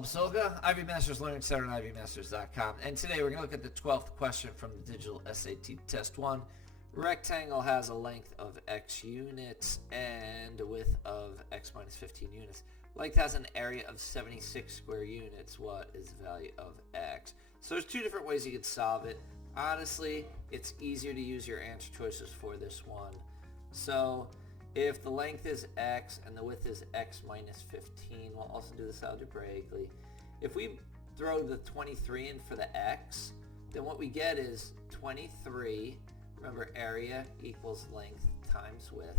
Paul Basilga, Ivy Masters Learning Center and ivymasters.com. And today we're going to look at the 12th question from the Digital SAT Test 1. Rectangle has a length of x units and a width of x minus 15 units. Length has an area of 76 square units. What is the value of x? So there's two different ways you could solve it. Honestly, it's easier to use your answer choices for this one. So if the length is x and the width is x minus 15, we'll also do this algebraically. If we throw the 23 in for the x, then what we get is 23, remember area equals length times width,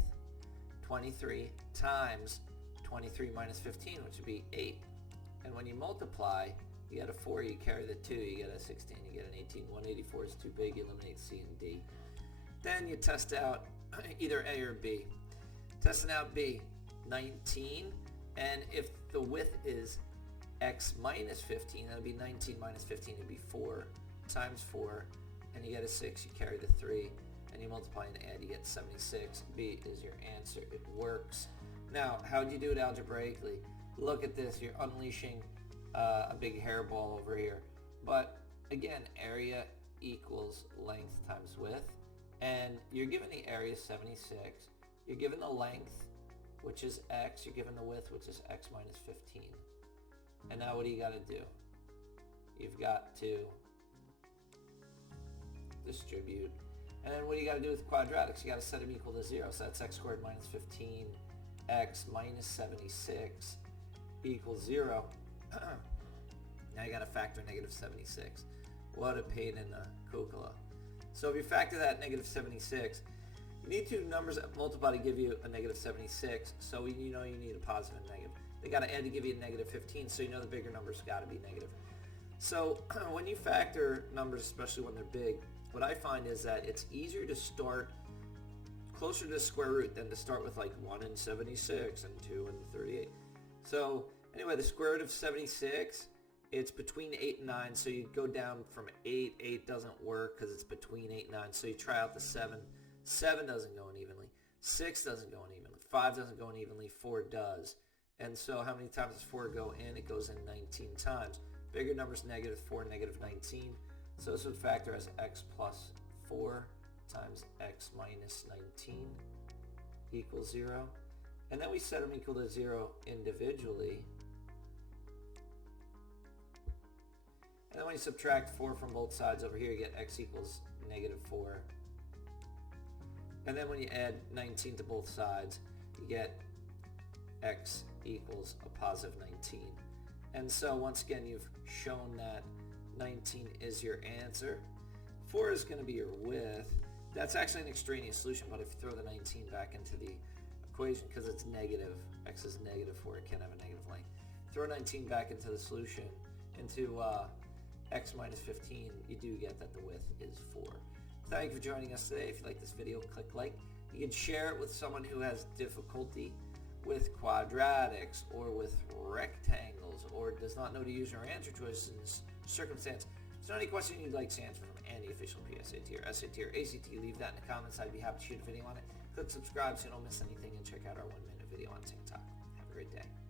23 times 23 minus 15, which would be 8. And when you multiply, you get a 4, you carry the 2, you get a 16, you get an 18. 184 is too big, you eliminate C and D. Then you test out either A or B. Testing out B, 19, and if the width is x minus 15, that would be 19 minus 15, it would be 4 times 4, and you get a 6, you carry the 3, and you multiply and add, you get 76. B is your answer. It works. Now, how do you do it algebraically? Look at this. You're unleashing a big hairball over here. But again, area equals length times width, and you're given the area 76. You're given the length, which is x. You're given the width, which is x minus 15. And now what do you got to do? You've got to distribute. And then what do you got to do with quadratics? You got to set them equal to 0. So that's x squared minus 15, x minus 76 equals 0. Now you got to factor negative 76. What a pain in the cupola. So if you factor that negative 76, you need two numbers that multiply to give you a negative 76, so you know you need a positive and negative. They got to add to give you a negative 15, so you know the bigger number's got to be negative. So when you factor numbers, especially when they're big, what I find is that it's easier to start closer to the square root than to start with like 1 and 76 and 2 and 38. So anyway, the square root of 76, it's between 8 and 9, so you go down from 8. 8 doesn't work because it's between 8 and 9, so you try out the 7. 7 doesn't go unevenly. 6 doesn't go unevenly. 5 doesn't go unevenly. 4 does. And so how many times does 4 go in? It goes in 19 times. Bigger number's negative 4, negative 19. So this would factor as x plus 4 times x minus 19 equals 0. And then we set them equal to 0 individually. And then when you subtract 4 from both sides over here, you get x equals negative 4. And then when you add 19 to both sides, you get x equals a positive 19. And so once again, you've shown that 19 is your answer. 4 is going to be your width. That's actually an extraneous solution, but if you throw the 19 back into the equation, because it's negative, x is negative 4, it can't have a negative length. Throw 19 back into the solution, into x minus 15, you do get that the width is 4. Thank you for joining us today. If you like this video, click like. You can share it with someone who has difficulty with quadratics or with rectangles or does not know to use your answer choices in this circumstance. If there's any question you'd like to answer from any official PSAT or SAT or ACT, leave that in the comments. I'd be happy to shoot a video on it. Click subscribe so you don't miss anything and check out our 1-minute video on TikTok. Have a great day.